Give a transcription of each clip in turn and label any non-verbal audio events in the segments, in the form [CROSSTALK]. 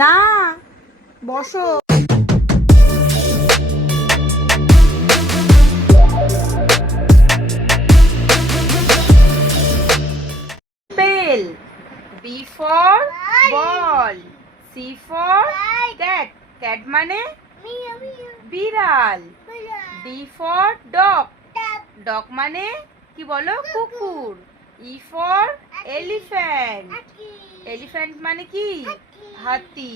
না বসো। পেল B for ball C for cat cat মানে বিড়াল ডি ফর ডগ ডগ মানে কি বলো? কুকুর। ই ফর এলিফ্যান্ট এলিফ্যান্ট মানে কি? হাতি।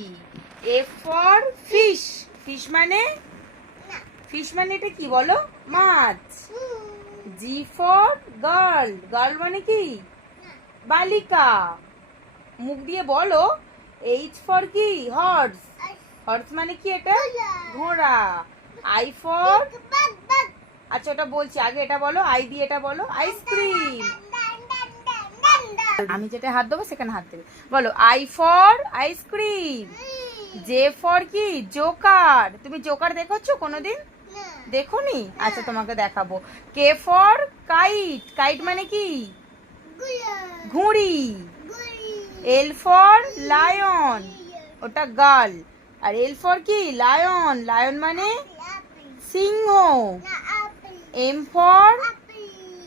এফ ফর ফিশ ফিশ মানে? ফিশ মানে এটা কি বলো? মাছ। জি ফর গার্ল গার্ল মানে কি? বালিকা। মুখ দিয়ে বলো। এইচ ফর কি? হর্স হর্স মানে কি এটা? ঘোড়া। আই ফর আচ্ছা ওটা বলছি। আগে এটা বলো আই দিয়ে এটা বলো। আইসক্রিম আমি যেটা হাত দেবো সেখানে হাত দেবে। বলো I for ice cream J for কি? জোকার তুমি জোকার দেখেছ কোনোদিন? দেখোনি? আচ্ছা তোমাকে দেখাবো। কে ফর কাইট কাইট মানে কি? ঘুড়ি। এল ফর লায়ন ওটা গার্ল আর এল ফর কি? লায়ন লায়ন মানে সিংহ। এম ফর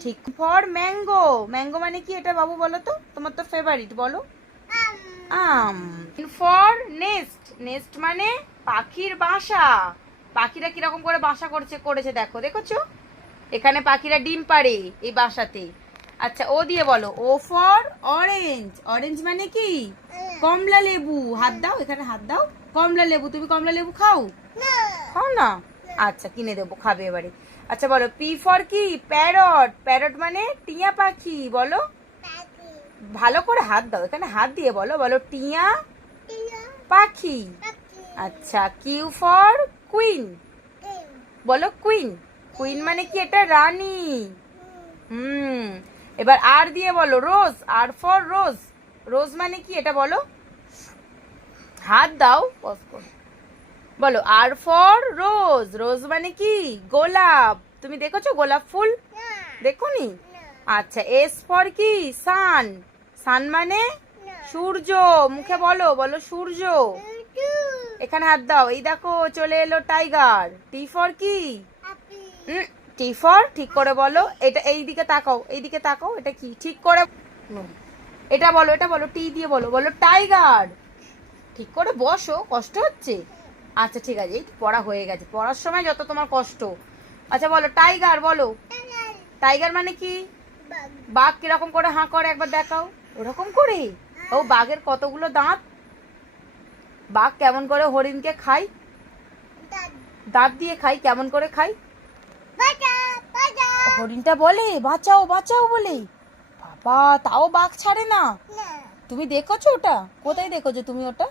ঠিক। For mango. ম্যাঙ্গো মানে কি এটা বাবু বলো তো? তোমার তো ফেভারিট বলো। আম। For nest. নেস্ট মানে পাখির বাসা। পাখিরা কীরকম করে বাসা করছে করেছে দেখো দেখেছ? এখানে পাখিরা ডিম পাড়ে এই বাসাতে। আচ্ছা ও দিয়ে বলো। O for orange. অরেঞ্জ মানে কি? কমলা লেবু। হাত দাও এখানে হাত দাও। কমলা লেবু। তুমি কমলা লেবু খাও? খাও না? আচ্ছা কিনে দেবো খাবে এবারে। আচ্ছা বলো পি ফর কি? প্যারট প্যারট মানে টিয়া পাখি বলো। ভালো করে হাত দাও এখানে হাত দিয়ে বলো বলো টিয়া পাখি। আচ্ছা কিউ ফর কুইন বলো কুইন কুইন মানে কি এটা? রানী। হুম। এবার আর দিয়ে বলো রোজ আর ফর রোজ রোজ মানে কি এটা বলো? হাত দাও পজ কর। বলো আর ফর রোজ রোজ মানে কি? গোলাপ। তুমি দেখেছ গোলাপ ফুল? দেখোনি? আচ্ছা এস ফর কি? সান সান মানে? সূর্য। মুখে বলো বলো সূর্য। এখানে হাত দাও। এই দেখো চলে এলো টাইগার টি ফর কি? টি ফর ঠিক করে বলো। এটা এই দিকে তাকাও এই দিকে তাকাও। এটা কি? ঠিক করে এটা বলো এটা বলো টি দিয়ে বলো। বলো টাইগার ঠিক করে বসো কষ্ট হচ্ছে। আচ্ছা ঠিক আছে এই পড়া হয়ে গেছে। পড়ার সময় যত তোমার কষ্ট। আচ্ছা বলো টাইগার বলো। টাইগার মানে কি? বাঘ কীরকম করে হাঁ করে একবার দেখাও। ওরকম করে? ও বাঘের কতগুলো দাঁত? বাঘ কেমন করে হরিণকে খাই দাঁত দিয়ে খাই কেমন করে খাই হরিণটা বলে বাঁচাও বাঁচাও বলে। বাবা তাও বাঘ ছাড়ে না। তুমি দেখেছ ওটা? কোথায় দেখেছ তুমি ওটা?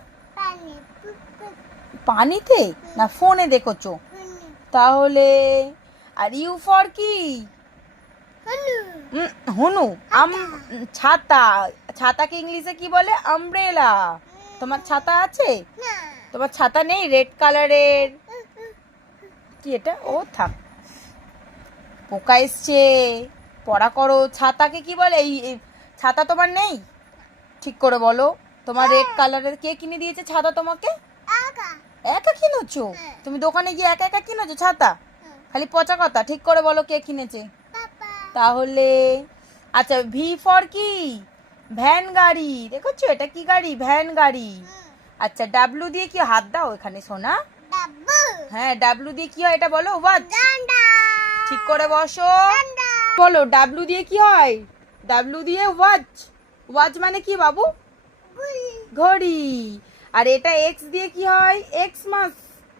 পানিতে না ফোনে দেখেছ তাহলে আর ইউ ফর কি? হনু। আম ছাতা। ছাতাকে ইংলিশে কি বলে? আমব্রেলা তোমার ছাতা আছে? তোমার ছাতা নেই? রেড কালারের কি এটা? ও থাক। পোকা এসছে। পড়া করো। ছাতাকে কি বলে? এই এই ছাতা তোমার নেই? ঠিক করে বলো। তোমার রেড কালারের কে কিনে দিয়েছে ছাতা তোমাকে? একা কিনেছো? তুমি দোকানে গিয়ে একা একা কিনেছো ছাতা? খালি পচা কথা, ঠিক করে বলো কে কিনেছে? তাহলে আচ্ছা ভি ফর কি? ভ্যান গাড়ি, দেখেছ? এটা কি গাড়ি? ভ্যান গাড়ি। আচ্ছা ডাব্লু দিয়ে কি হাত দাও এখানে, সোনা? হ্যাঁ ডাব্লু দিয়ে কি হয় এটা বলো? ওয়াচ ঠিক করে বসো। বলো ডাব্লু দিয়ে কি হয়? ডাব্লু দিয়ে ওয়াচ ওয়াচ মানে কি, বাবু? ঘড়ি। আর এটা এক্স দিয়ে কি হয়? Xmas.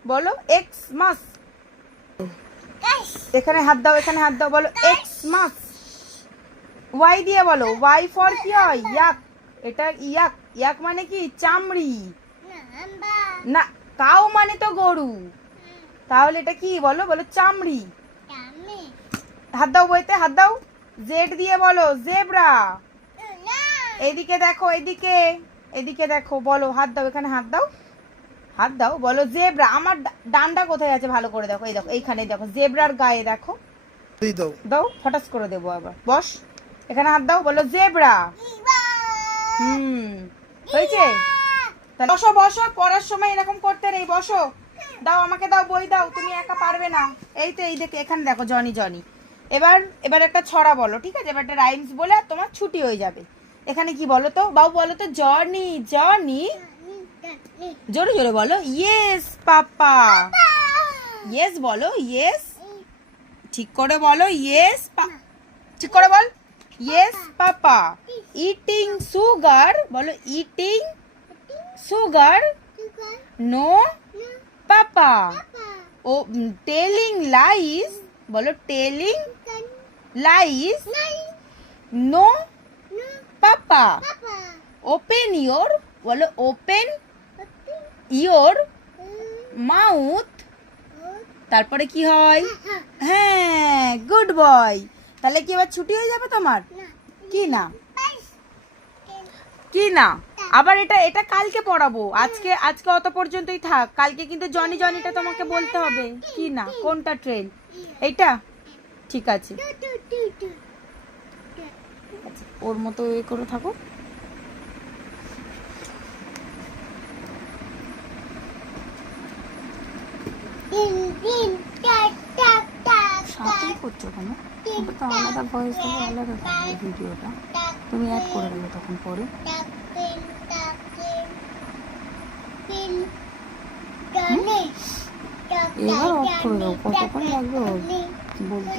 বলো এক্স মাস। এখানে হাত দাও এখানে হাত দাও বলো এক্স মাস। ওয়াই দিয়ে বলো ওয়াই ফর কি হয়? ইয়াক এটা ইয়াক ইয়াক মানে কি? চামড়ি। না কাউ মানে তো গরু। তাহলে এটা কি? বলো বলো চামড়ি। হাত দাও বইতে হাত দাও। জেড দিয়ে বলো জেব্রা এদিকে দেখো এদিকে। এদিকে দেখো বলো হাত দাও এখানে হাত দাও। হাত দাও বলো জেব্রা আমার ডান্ডা কোথায় আছে ভালো করে দেখো এই দেখো এইখানে দেখো জেব্রার গায়ে দেখো। দাও। দাও ফটাস করে দেবো আবার। বস এখানে হাত দাও বলো জেব্রা। হুম হয়েছে? তাহলে বসো বসো পড়ার সময় এরকম করতে নেই বসো। দাও আমাকে দাও বই দাও তুমি একা পারবে না। এই তো এই দেখে এখানে দেখো জনি জনি। এবার এবার একটা ছড়া বলো ঠিক আছে? এবার একটা রাইমস বলে আর তোমার ছুটি হয়ে যাবে। এখানে কি বলো তো বাবু বলো তো জনি জনি জোরে জোরে বলো ইয়েস পাপা ইয়েস বলো ইয়েস ঠিক করে বলো ইয়েস ঠিক করে বল ইয়েস পাপা ইটিং সুগার বলো eating sugar no papa oh telling lies বলো telling lies no papa open your বলো ওপেন ইয়োর মাউথ তারপরে কি হয়? [LAUGHS] হ্যাঁ। গুড বয় তাহলে কি এবার ছুটি হয়ে যাবে তোমার? কি না? কি না? আবার এটা এটা কালকে পড়াবো। আজকে আজকে অত পর্যন্তই থাক। কালকে কিন্তু জনি জনিটা তোমাকে বলতে হবে। কি না? কোনটা ট্রেন এইটা? ঠিক আছে। ওর মতো এ করে থাকো সাথেই করছ কেন? তো আলাদা ভয়েস দেবো আলাদা থাকবে ভিডিওটা তুমি অ্যাড করে দেবে তখন পরে। এবার অফ করে দাও কতক্ষণ লাগবে? বলতে